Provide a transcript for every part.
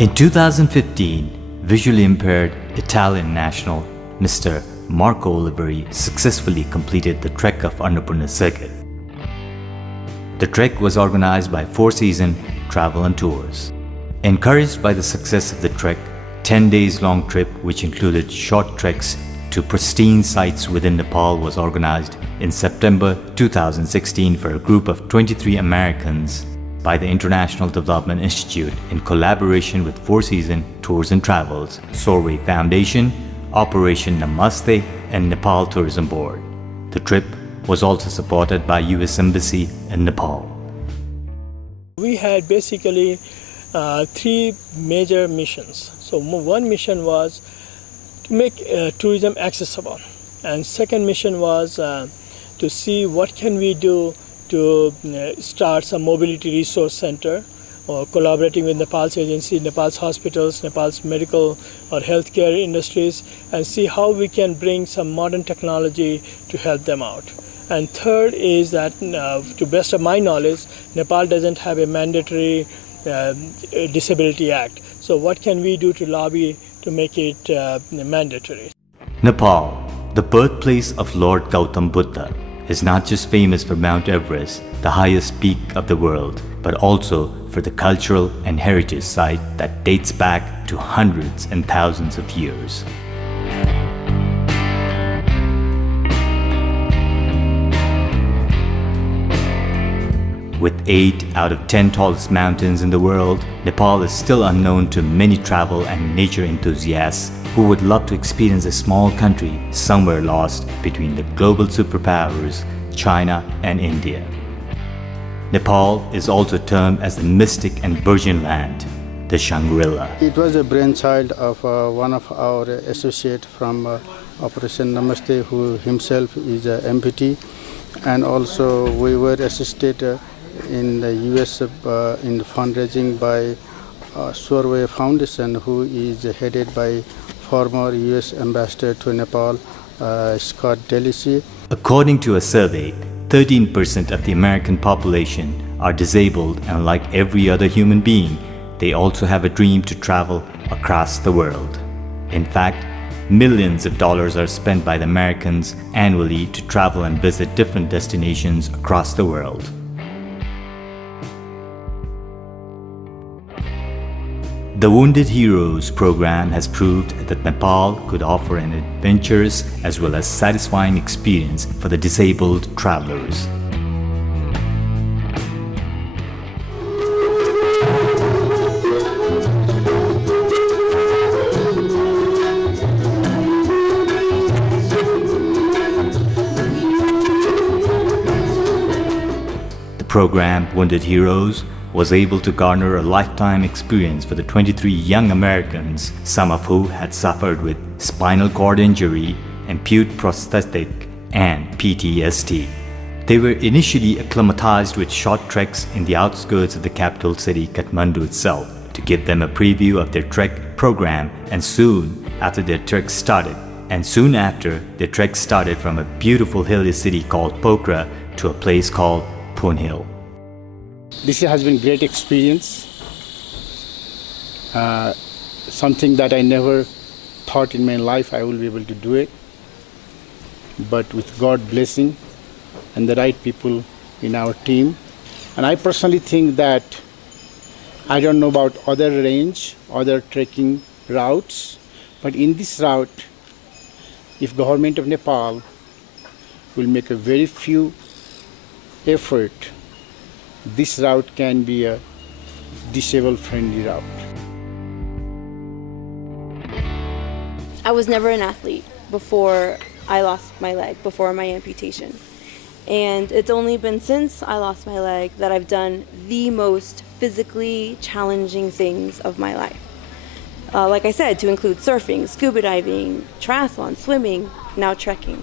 In 2015, visually impaired Italian national Mr. Marco Oliveri successfully completed the Trek of Annapurna circuit. The trek was organized by Four Seasons Travel and Tours. Encouraged by the success of the trek, 10 days long trip which included short treks to pristine sites within Nepal was organized in September 2016 for a group of 23 Americans by the International Development Institute in collaboration with Four Seasons Tours and Travels, Survey Foundation, Operation Namaste, and Nepal Tourism Board. The trip was also supported by US Embassy in Nepal. We had basically three major missions. So one mission was to make tourism accessible, and second mission was to see what can we do to start some mobility resource center, or collaborating with Nepal's agency, Nepal's hospitals, Nepal's medical or healthcare industries, and see how we can bring some modern technology to help them out. And third is that, to best of my knowledge, Nepal doesn't have a mandatory disability act. So what can we do to lobby to make it mandatory? Nepal, the birthplace of Lord Gautam Buddha, is not just famous for Mount Everest, the highest peak of the world, but also for the cultural and heritage site that dates back to hundreds and thousands of years. With 8 out of 10 tallest mountains in the world, Nepal is still unknown to many travel and nature enthusiasts who would love to experience a small country somewhere lost between the global superpowers, China and India. Nepal is also termed as the mystic and virgin land, the Shangri-La. It was a brainchild of one of our associates from Operation Namaste, who himself is an amputee, and also we were assisted in the US in fundraising by Survey Foundation, who is headed by former US Ambassador to Nepal, Scott Delacy. According to a survey, 13% of the American population are disabled, and like every other human being, they also have a dream to travel across the world. In fact, millions of dollars are spent by the Americans annually to travel and visit different destinations across the world. The Wounded Heroes program has proved that Nepal could offer an adventurous as well as satisfying experience for the disabled travelers. The program, Wounded Heroes, was able to garner a lifetime experience for the 23 young Americans, some of who had suffered with spinal cord injury, amputee prosthetic, and PTSD. They were initially acclimatized with short treks in the outskirts of the capital city, Kathmandu itself, to give them a preview of their trek program, and soon after their trek started from a beautiful hilly city called Pokhara to a place called Punhil. This has been great experience, something that I never thought in my life I will be able to do it, but with God's blessing and the right people in our team. And I personally think that I don't know about other range, other trekking routes, but in this route, if government of Nepal will make a very few effort, this route can be a disabled-friendly route. I was never an athlete before I lost my leg, before my amputation. And it's only been since I lost my leg that I've done the most physically challenging things of my life. Like I said, to include surfing, scuba diving, triathlon, swimming, now trekking.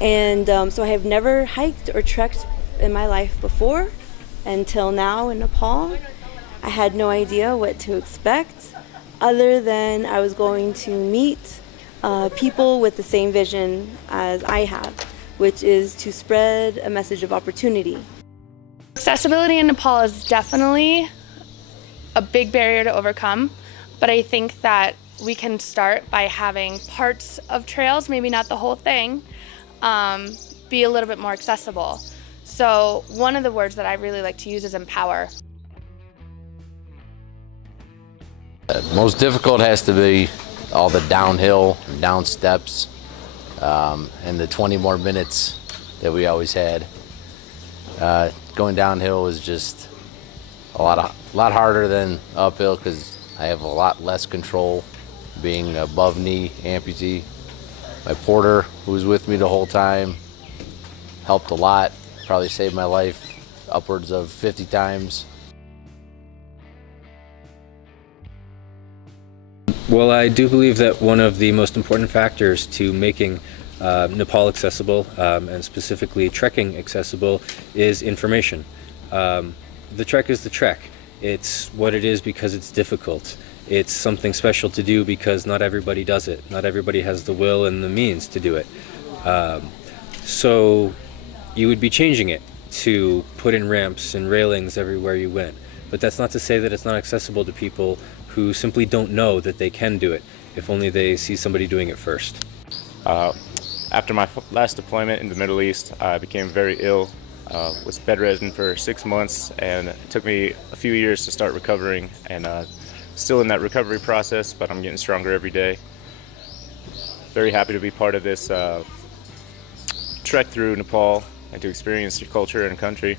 And so I have never hiked or trekked in my life before. Until now in Nepal, I had no idea what to expect, other than I was going to meet people with the same vision as I have, which is to spread a message of opportunity. Accessibility in Nepal is definitely a big barrier to overcome. But I think that we can start by having parts of trails, maybe not the whole thing, be a little bit more accessible. So one of the words that I really like to use is empower. Most difficult has to be all the downhill, down steps, and the 20 more minutes that we always had. Going downhill was just a lot harder than uphill because I have a lot less control being above knee amputee. My porter, who was with me the whole time, helped a lot, probably saved my life upwards of 50 times. Well, I do believe that one of the most important factors to making Nepal accessible, and specifically trekking accessible, is information. The trek is the trek. It's what it is because it's difficult. It's something special to do because not everybody does it. Not everybody has the will and the means to do it. So you would be changing it to put in ramps and railings everywhere you went. But that's not to say that it's not accessible to people who simply don't know that they can do it, if only they see somebody doing it first. After my last deployment in the Middle East, I became very ill, was bedridden for 6 months, and it took me a few years to start recovering, and still in that recovery process, but I'm getting stronger every day. Very happy to be part of this trek through Nepal and to experience your culture and country.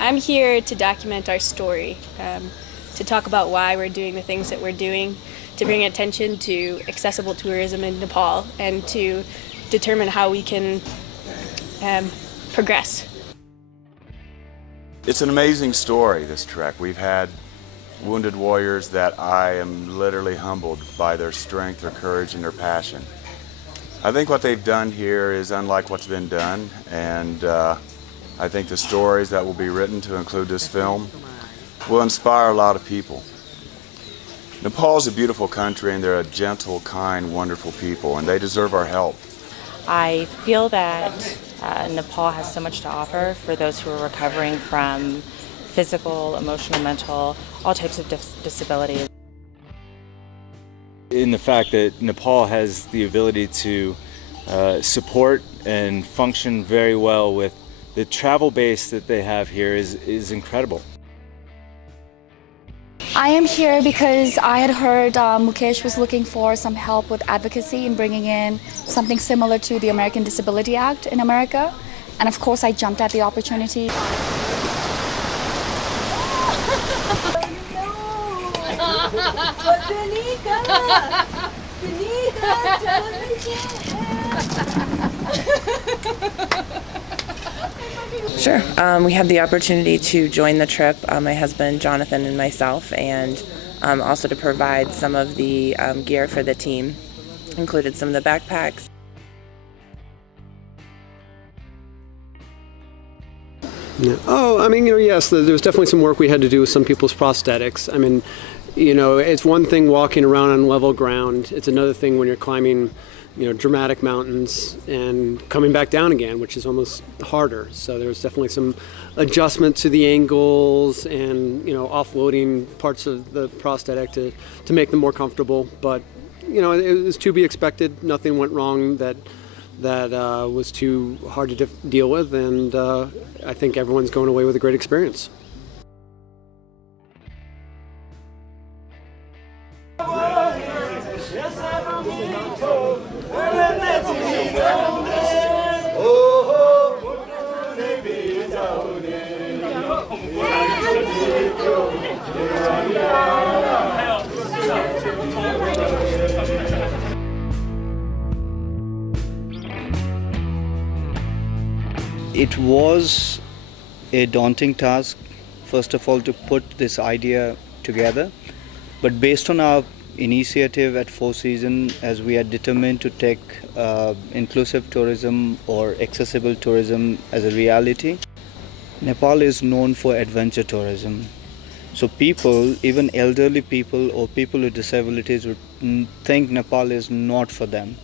I'm here to document our story, to talk about why we're doing the things that we're doing, to bring attention to accessible tourism in Nepal, and to determine how we can progress. It's an amazing story, this trek. We've had wounded warriors that I am literally humbled by their strength, their courage, and their passion. I think what they've done here is unlike what's been done, and I think the stories that will be written to include this film will inspire a lot of people. Nepal is a beautiful country, and they're a gentle, kind, wonderful people, and they deserve our help. I feel that Nepal has so much to offer for those who are recovering from physical, emotional, mental, all types of disabilities. In the fact that Nepal has the ability to support and function very well with the travel base that they have here is incredible. I am here because I had heard Mukesh was looking for some help with advocacy in bringing in something similar to the American Disability Act in America. And of course, I jumped at the opportunity. Sure. We had the opportunity to join the trip, my husband, Jonathan, and myself, and also to provide some of the gear for the team, included some of the backpacks. Yeah. Oh, I mean, yes, there was definitely some work we had to do with some people's prosthetics. I mean, it's one thing walking around on level ground. It's another thing when you're climbing, dramatic mountains and coming back down again, which is almost harder. So there's definitely some adjustment to the angles and, offloading parts of the prosthetic to make them more comfortable. But, it was to be expected. Nothing went wrong that was too hard to deal with, and I think everyone's going away with a great experience. It was a daunting task, first of all, to put this idea together. But based on our initiative at Four Seasons, as we are determined to take inclusive tourism or accessible tourism as a reality, Nepal is known for adventure tourism. So people, even elderly people or people with disabilities, would think Nepal is not for them.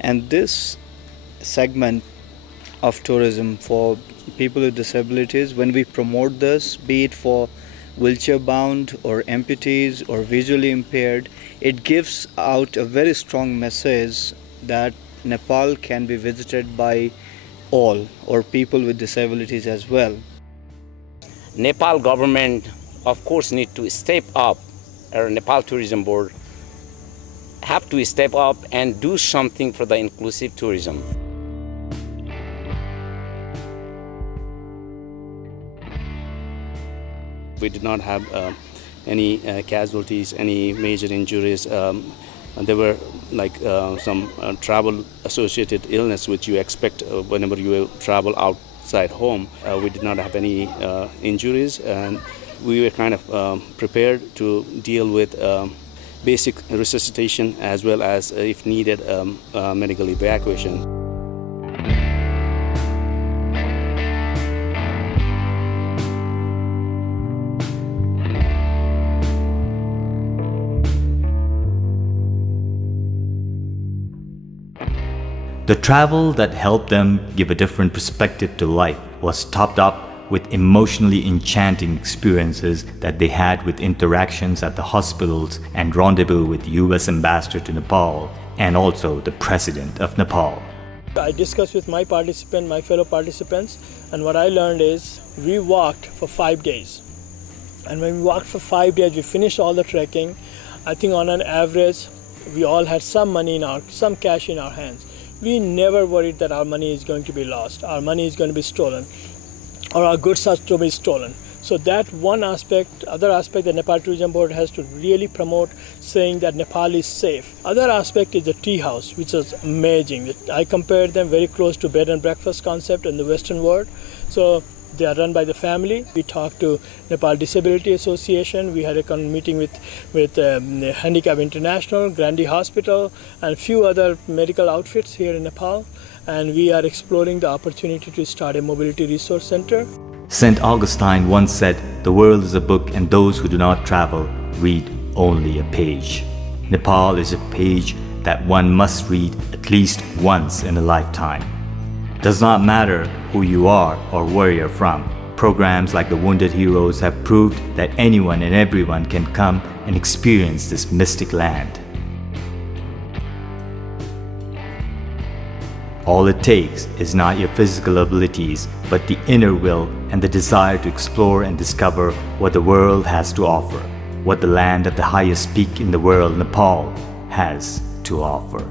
And this segment of tourism for people with disabilities. When we promote this, be it for wheelchair bound or amputees or visually impaired, it gives out a very strong message that Nepal can be visited by all, or people with disabilities as well. Nepal government, of course, need to step up, or Nepal Tourism Board have to step up and do something for the inclusive tourism. We did not have any casualties, any major injuries. There were like some travel associated illness which you expect whenever you travel outside home. We did not have any injuries, and we were kind of prepared to deal with basic resuscitation as well as, if needed, medical evacuation. The travel that helped them give a different perspective to life was topped up with emotionally enchanting experiences that they had with interactions at the hospitals and rendezvous with the US Ambassador to Nepal and also the President of Nepal. I discussed with my fellow participants, and what I learned is we walked for 5 days. And when we walked for 5 days, we finished all the trekking. I think on an average, we all had some cash in our hands. We never worried that our money is going to be lost, our money is going to be stolen, or our goods are to be stolen. So that one aspect, other aspect the Nepal Tourism Board has to really promote, saying that Nepal is safe. Other aspect is the tea house, which is amazing. I compared them very close to bed and breakfast concept in the Western world. So they are run by the family. We talked to Nepal Disability Association. We had a meeting with Handicap International, Grandi Hospital, and a few other medical outfits here in Nepal. And we are exploring the opportunity to start a mobility resource center. St. Augustine once said, "The world is a book and those who do not travel read only a page." Nepal is a page that one must read at least once in a lifetime. Does not matter who you are or where you're from. Programs like the Wounded Heroes have proved that anyone and everyone can come and experience this mystic land. All it takes is not your physical abilities, but the inner will and the desire to explore and discover what the world has to offer, what the land of the highest peak in the world, Nepal, has to offer.